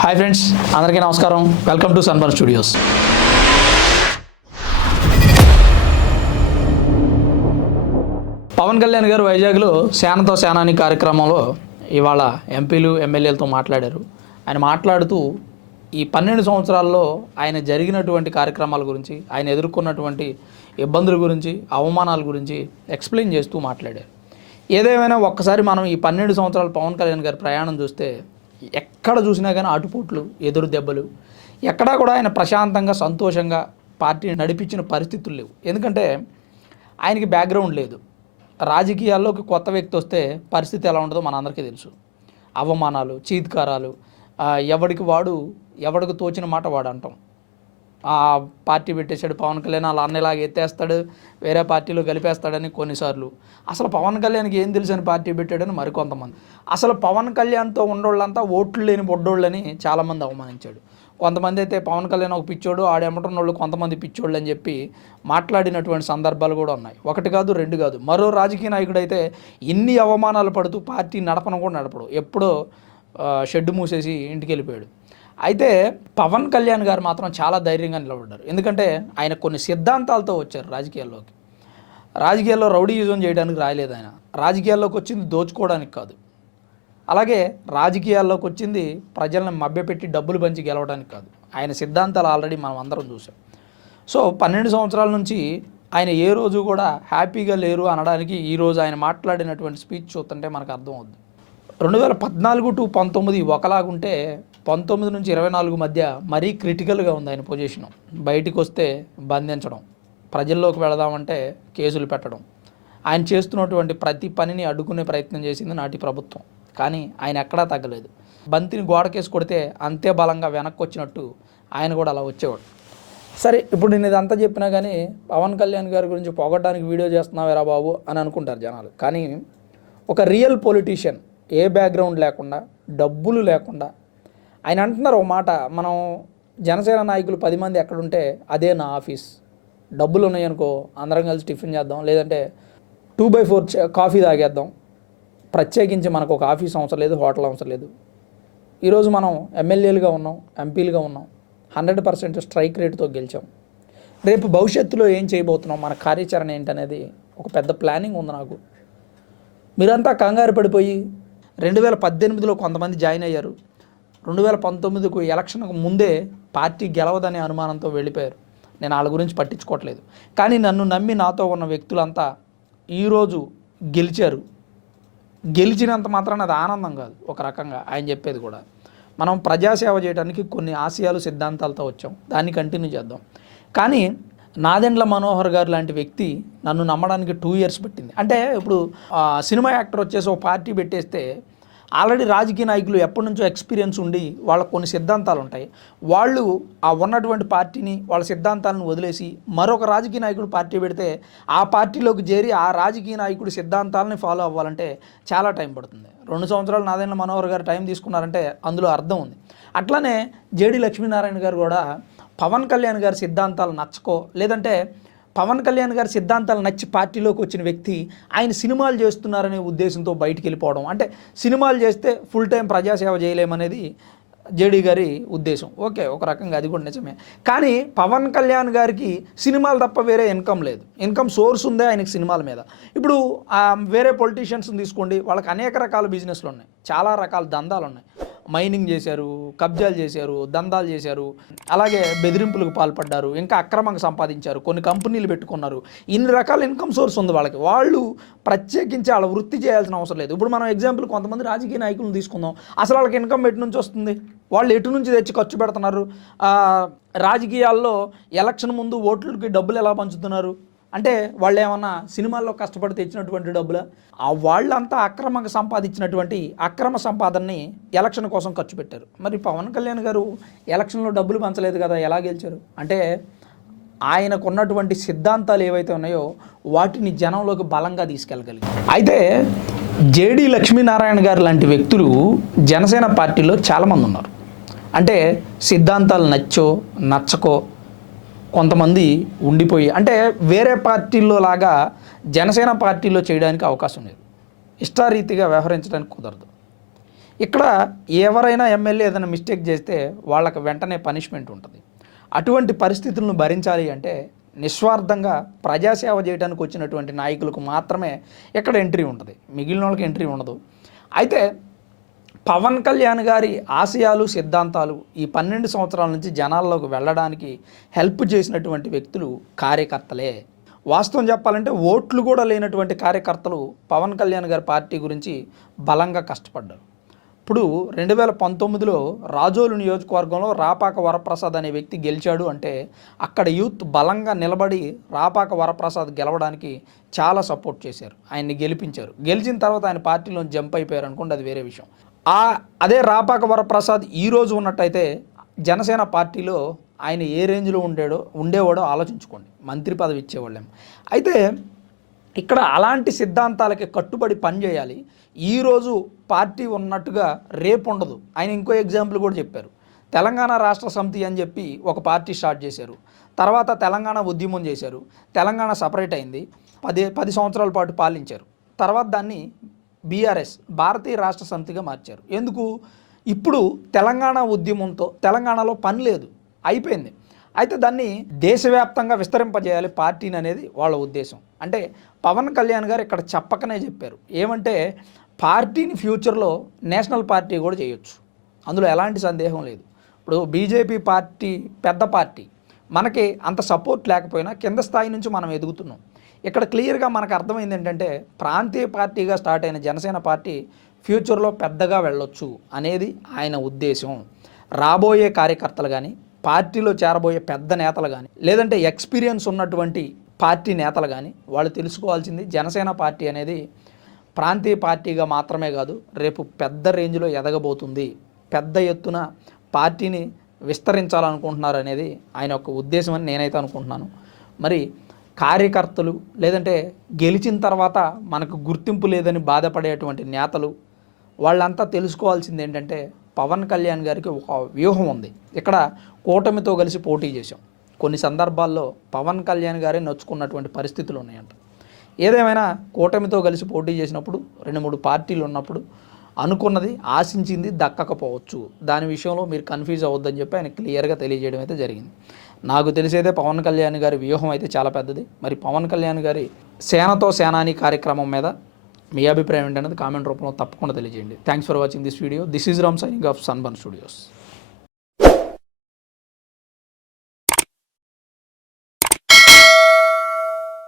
Hi friends అందరికీ నమస్కారం. Welcome to Sunburn studios Pawan Kalyan garu వైజాగ్లో శానతో శానాని కార్యక్రమంలో ఇవాళ ఎంపీలు ఎమ్మెల్యేలతో మాట్లాడారు. ఆయన మాట్లాడుతూ ఈ పన్నెండు సంవత్సరాల్లో ఆయన జరిగినటువంటి కార్యక్రమాల గురించి ఆయన ఎదుర్కొన్నటువంటి ఇబ్బందుల గురించి అవమానాల గురించి ఎక్స్ప్లెయిన్ చేస్తూ మాట్లాడారు. ఏదేమైనా ఒక్కసారి మనం ఈ పన్నెండు సంవత్సరాలు పవన్ కళ్యాణ్ గారి ప్రయాణం చూస్తే ఎక్కడ చూసినా కానీ అటుపోట్లు ఎదురు దెబ్బలు. ఎక్కడా కూడా ఆయన ప్రశాంతంగా సంతోషంగా పార్టీ నడిపించిన పరిస్థితులు లేవు. ఎందుకంటే ఆయనకి బ్యాక్గ్రౌండ్ లేదు. రాజకీయాల్లోకి కొత్త వ్యక్తి వస్తే పరిస్థితి ఎలా ఉంటుందో మనందరికీ తెలుసు. అవమానాలు చీత్కారాలు ఎవడికి వాడు ఎవడికి తోచిన మాట వాడు అంటాం. పార్టీ పెట్టేశాడు పవన్ కళ్యాణ్ అలా అన్నలాగా ఎత్తేస్తాడు వేరే పార్టీలో కలిపేస్తాడని కొన్నిసార్లు. అసలు పవన్ కళ్యాణ్కి ఏం తెలుసని పార్టీ పెట్టాడని మరికొంతమంది. అసలు పవన్ కళ్యాణ్తో ఉండోళ్ళంతా ఓట్లు లేని బొడ్డోళ్ళని చాలామంది అవమానించాడు. కొంతమంది అయితే పవన్ కళ్యాణ్ ఒక పిచ్చోడు ఆడేమంటున్న వాళ్ళు కొంతమంది పిచ్చోళ్ళు అని చెప్పి మాట్లాడినటువంటి సందర్భాలు కూడా ఉన్నాయి. ఒకటి కాదు రెండు కాదు. మరో రాజకీయ నాయకుడు అయితే ఇన్ని అవమానాలు పడుతూ పార్టీ నడపను కూడా నడపడు. ఎప్పుడో షెడ్ మూసేసి ఇంటికి వెళ్ళిపోయాడు. అయితే పవన్ కళ్యాణ్ గారు మాత్రం చాలా ధైర్యంగా నిలబడ్డారు. ఎందుకంటే ఆయన కొన్ని సిద్ధాంతాలతో వచ్చారు రాజకీయాల్లోకి. రాజకీయాల్లో రౌడీయుజం చేయడానికి రాయలేదు ఆయన. రాజకీయాల్లోకి వచ్చింది దోచుకోవడానికి కాదు. అలాగే రాజకీయాల్లోకి వచ్చింది ప్రజలను మభ్యపెట్టి డబ్బులు పంచి గెలవడానికి కాదు. ఆయన సిద్ధాంతాలు ఆల్రెడీ మనం అందరం చూసాం. సో పన్నెండు సంవత్సరాల నుంచి ఆయన ఏ రోజు కూడా హ్యాపీగా లేరు అనడానికి ఈరోజు ఆయన మాట్లాడినటువంటి స్పీచ్ చూస్తుంటే మనకు అర్థం అవుద్ది రెండు వేల పద్నాలుగు టు పంతొమ్మిది ఒకలాగుంటే పంతొమ్మిది నుంచి ఇరవై నాలుగు మధ్య మరీ క్రిటికల్గా ఉంది ఆయన పొజిషన్. బయటికి వస్తే బంధించడం ప్రజల్లోకి వెళదామంటే కేసులు పెట్టడం. ఆయన చేస్తున్నటువంటి ప్రతి పనిని అడ్డుకునే ప్రయత్నం చేసింది నాటి ప్రభుత్వం. కానీ ఆయన ఎక్కడా తగ్గలేదు. బంతిని గోడకేసి కొడితే అంతే బలంగా వెనక్కి వచ్చినట్టు ఆయన కూడా అలా వచ్చేవాడు. సరే ఇప్పుడు నేను ఇదంతా చెప్పినా కానీ పవన్ కళ్యాణ్ గారి గురించి పొగడ్డానికి వీడియో చేస్తున్నావేరా బాబు అని అనుకుంటారు జనాలు. కానీ ఒక రియల్ పొలిటీషియన్ ఏ బ్యాక్గ్రౌండ్ లేకుండా డబ్బులు లేకుండా ఆయన అంటున్నారు ఒక మాట మనం జనసేన నాయకులు పది మంది ఎక్కడుంటే అదే నా ఆఫీస్. డబ్బులు ఉన్నాయనుకో అందరం కలిసి టిఫిన్ చేద్దాం లేదంటే టూ బై ఫోర్ కాఫీ తాగేద్దాం. ప్రత్యేకించి మనకు ఒక ఆఫీస్ అవసరం లేదు హోటల్ అవసరం లేదు. ఈరోజు మనం ఎమ్మెల్యేలుగా ఉన్నాం ఎంపీలుగా ఉన్నాం హండ్రెడ్ పర్సెంట్ స్ట్రైక్ రేటుతో గెలిచాం. రేపు భవిష్యత్తులో ఏం చేయబోతున్నాం మన కార్యాచరణ ఏంటనేది ఒక పెద్ద ప్లానింగ్ ఉంది నాకు. మీరంతా కంగారు పడిపోయి రెండు వేల పద్దెనిమిదిలో కొంతమంది జాయిన్ అయ్యారు. రెండు వేల పంతొమ్మిదికు ఎలక్షన్కు ముందే పార్టీ గెలవదనే అనుమానంతో వెళ్ళిపోయారు. నేను వాళ్ళ గురించి పట్టించుకోవట్లేదు. కానీ నన్ను నమ్మి నాతో ఉన్న వ్యక్తులంతా ఈరోజు గెలిచారు. గెలిచినంత మాత్రాన అది ఆనందం కాదు ఒక రకంగా ఆయన చెప్పేది కూడా. మనం ప్రజాసేవ చేయడానికి కొన్ని ఆశయాలు సిద్ధాంతాలతో వచ్చాం. దాన్ని కంటిన్యూ చేద్దాం. కానీ నాదెండ్ల మనోహర్ గారు లాంటి వ్యక్తి నన్ను నమ్మడానికి టూ ఇయర్స్ పట్టింది. అంటే ఇప్పుడు సినిమా యాక్టర్ వచ్చేసి ఒక పార్టీ పెట్టేస్తే ఆల్రెడీ రాజకీయ నాయకులు ఎప్పటి నుంచో ఎక్స్పీరియన్స్ ఉండి వాళ్ళకు కొన్ని సిద్ధాంతాలు ఉంటాయి. వాళ్ళు ఆ ఉన్నటువంటి పార్టీని వాళ్ళ సిద్ధాంతాలను వదిలేసి మరొక రాజకీయ నాయకుడు పార్టీ పెడితే ఆ పార్టీలోకి చేరి ఆ రాజకీయ నాయకుడి సిద్ధాంతాలని ఫాలో అవ్వాలంటే చాలా టైం పడుతుంది. రెండు సంవత్సరాలు నాదైన మనోహర్ గారు టైం తీసుకున్నారంటే అందులో అర్థం ఉంది. అట్లానే జేడి లక్ష్మీనారాయణ గారు కూడా పవన్ కళ్యాణ్ గారి సిద్ధాంతాలు నచ్చకో లేదంటే పవన్ కళ్యాణ్ గారి సిద్ధాంతాలు నచ్చి పార్టీలోకి వచ్చిన వ్యక్తి ఆయన సినిమాలు చేస్తున్నారనే ఉద్దేశంతో బయటికి వెళ్ళిపోవడం. అంటే సినిమాలు చేస్తే ఫుల్ టైం ప్రజాసేవ చేయలేమనేది జేడీ గారి ఉద్దేశం. ఓకే ఒక రకంగా అది కూడా నిజమే. కానీ పవన్ కళ్యాణ్ గారికి సినిమాలు తప్ప వేరే ఇన్కమ్ లేదు. ఇన్కమ్ సోర్స్ ఉందే ఆయనకి సినిమాల మీద. ఇప్పుడు వేరే పొలిటీషియన్స్ తీసుకోండి. వాళ్ళకి అనేక రకాల బిజినెస్లు ఉన్నాయి. చాలా రకాల దందాలు ఉన్నాయి. మైనింగ్ చేశారు కబ్జాలు చేశారు దందాలు చేశారు అలాగే బెదిరింపులకు పాల్పడ్డారు ఇంకా అక్రమంగా సంపాదించారు కొన్ని కంపెనీలు పెట్టుకున్నారు. ఇన్ని రకాల ఇన్కమ్ సోర్స్ ఉంది వాళ్ళకి. వాళ్ళు ప్రత్యేకించి వాళ్ళ వృత్తి చేయాల్సిన అవసరం లేదు. ఇప్పుడు మనం ఎగ్జాంపుల్ కొంతమంది రాజకీయ నాయకులను తీసుకుందాం. అసలు వాళ్ళకి ఇన్కమ్ ఎటు నుంచి వస్తుంది? వాళ్ళు ఎటు నుంచి తెచ్చి ఖర్చు పెడుతున్నారు? రాజకీయాల్లో ఎలక్షన్ ముందు ఓట్లకి డబ్బులు ఎలా పంచుతున్నారు? అంటే వాళ్ళు ఏమన్నా సినిమాల్లో కష్టపడి తెచ్చినటువంటి డబ్బులు ఆ వాళ్ళంతా అక్రమంగా సంపాదించినటువంటి అక్రమ సంపాదనని ఎలక్షన్ కోసం ఖర్చు పెట్టారు. మరి పవన్ కళ్యాణ్ గారు ఎలక్షన్లో డబ్బులు పంచలేదు కదా ఎలా గెలిచారు? అంటే ఆయనకున్నటువంటి సిద్ధాంతాలు ఏవైతే ఉన్నాయో వాటిని జనంలోకి బలంగా తీసుకెళ్ళగలిగారు. అయితే జేడి లక్ష్మీనారాయణ గారు లాంటి వ్యక్తులు జనసేన పార్టీలో చాలామంది ఉన్నారు. అంటే సిద్ధాంతాలు నచ్చో నచ్చకో కొంతమంది ఉండిపోయి అంటే వేరే పార్టీల్లో లాగా జనసేన పార్టీలో చేయడానికి అవకాశం లేదు. ఇష్టారీతిగా వ్యవహరించడానికి కుదరదు. ఇక్కడ ఎవరైనా ఎమ్మెల్యే ఏదైనా మిస్టేక్ చేస్తే వాళ్ళకి వెంటనే పనిష్మెంట్ ఉంటుంది. అటువంటి పరిస్థితులను భరించాలి అంటే నిస్వార్థంగా ప్రజాసేవ చేయడానికి వచ్చినటువంటి నాయకులకు మాత్రమే ఇక్కడ ఎంట్రీ ఉంటుంది. మిగిలిన వాళ్ళకి ఎంట్రీ ఉండదు. అయితే పవన్ కళ్యాణ్ గారి ఆశయాలు సిద్ధాంతాలు ఈ పన్నెండు సంవత్సరాల నుంచి జనాల్లోకి వెళ్ళడానికి హెల్ప్ చేసినటువంటి వ్యక్తులు కార్యకర్తలే. వాస్తవం చెప్పాలంటే ఓట్లు కూడా లేనటువంటి కార్యకర్తలు పవన్ కళ్యాణ్ గారి పార్టీ గురించి బలంగా కష్టపడ్డారు. ఇప్పుడు రెండు వేల పంతొమ్మిదిలో రాజోలు నియోజకవర్గంలో రాపాక వరప్రసాద్ అనే వ్యక్తి గెలిచాడు అంటే అక్కడ యూత్ బలంగా నిలబడి రాపాక వరప్రసాద్ గెలవడానికి చాలా సపోర్ట్ చేశారు. ఆయన్ని గెలిపించారు. గెలిచిన తర్వాత ఆయన పార్టీలో జంప్ అయిపోయారు అనుకోండి అది వేరే విషయం. ఆ అదే రాపాక వరప్రసాద్ ఈరోజు ఉన్నట్టయితే జనసేన పార్టీలో ఆయన ఏ రేంజ్లో ఉండేడో ఉండేవాడో ఆలోచించుకోండి. మంత్రి పదవి ఇచ్చేవాళ్ళం. అయితే ఇక్కడ అలాంటి సిద్ధాంతాలకి కట్టుబడి పనిచేయాలి ఈరోజు పార్టీ ఉన్నట్టుగా రేపు ఉండదు. ఆయన ఇంకో ఎగ్జాంపుల్ కూడా చెప్పారు. తెలంగాణ రాష్ట్ర సమితి అని చెప్పి ఒక పార్టీ స్టార్ట్ చేశారు. తర్వాత తెలంగాణ ఉద్యమం చేశారు. తెలంగాణ సపరేట్ అయింది. పది పది సంవత్సరాల పాటు పాలించారు. తర్వాత దాన్ని బీఆర్ఎస్ భారతీయ రాష్ట్ర సమితిగా మార్చారు. ఎందుకు? ఇప్పుడు తెలంగాణ ఉద్యమంతో తెలంగాణలో పని లేదు అయిపోయింది. అయితే దాన్ని దేశవ్యాప్తంగా విస్తరింపజేయాలి పార్టీని అనేది వాళ్ళ ఉద్దేశం. అంటే పవన్ కళ్యాణ్ గారు ఇక్కడ చెప్పకనే చెప్పారు. ఏమంటే పార్టీని ఫ్యూచర్లో నేషనల్ పార్టీ కూడా చేయొచ్చు. అందులో ఎలాంటి సందేహం లేదు. ఇప్పుడు బీజేపీ పార్టీ పెద్ద పార్టీ. మనకి అంత సపోర్ట్ లేకపోయినా కింద స్థాయి నుంచి మనం ఎదుగుతున్నాం. ఇక్కడ క్లియర్గా మనకు అర్థమైంది ఏంటంటే ప్రాంతీయ పార్టీగా స్టార్ట్ అయిన జనసేన పార్టీ ఫ్యూచర్లో పెద్దగా వెళ్ళొచ్చు అనేది ఆయన ఉద్దేశం. రాబోయే కార్యకర్తలు కానీ పార్టీలో చేరబోయే పెద్ద నేతలు కానీ లేదంటే ఎక్స్పీరియన్స్ ఉన్నటువంటి పార్టీ నేతలు కానీ వాళ్ళు తెలుసుకోవాల్సింది జనసేన పార్టీ అనేది ప్రాంతీయ పార్టీగా మాత్రమే కాదు రేపు పెద్ద రేంజ్లో ఎదగబోతుంది. పెద్ద ఎత్తున పార్టీని విస్తరించాలనుకుంటున్నారు అనేది ఆయన యొక్క ఉద్దేశం అని నేనైతే అనుకుంటున్నాను. మరి కార్యకర్తలు లేదంటే గెలిచిన తర్వాత మనకు గుర్తింపు లేదని బాధపడేటువంటి నేతలు వాళ్ళంతా తెలుసుకోవాల్సింది ఏంటంటే పవన్ కళ్యాణ్ గారికి ఒక వ్యూహం ఉంది. ఇక్కడ కూటమితో కలిసి పోటీ చేశాం. కొన్ని సందర్భాల్లో పవన్ కళ్యాణ్ గారే నొచ్చుకున్నటువంటి పరిస్థితులు ఉన్నాయంట. ఏదేమైనా కూటమితో కలిసి పోటీ చేసినప్పుడు రెండు మూడు పార్టీలు ఉన్నప్పుడు అనుకున్నది ఆశించింది దక్కకపోవచ్చు. దాని విషయంలో మీరు కన్ఫ్యూజ్ అవ్వద్దని చెప్పి ఆయన క్లియర్గా తెలియజేయడం అయితే జరిగింది. నాకు తెలిసేదే పవన్ కళ్యాణ్ గారి వ్యూహం అయితే చాలా పెద్దది. మరి పవన్ కళ్యాణ్ గారి సేనతో సేనాని కార్యక్రమం మీద మీ అభిప్రాయం ఏంటనేది కామెంట్ రూపంలో తప్పకుండా తెలియజేయండి. Thanks for watching this video this is Ram signing off Sunburn studios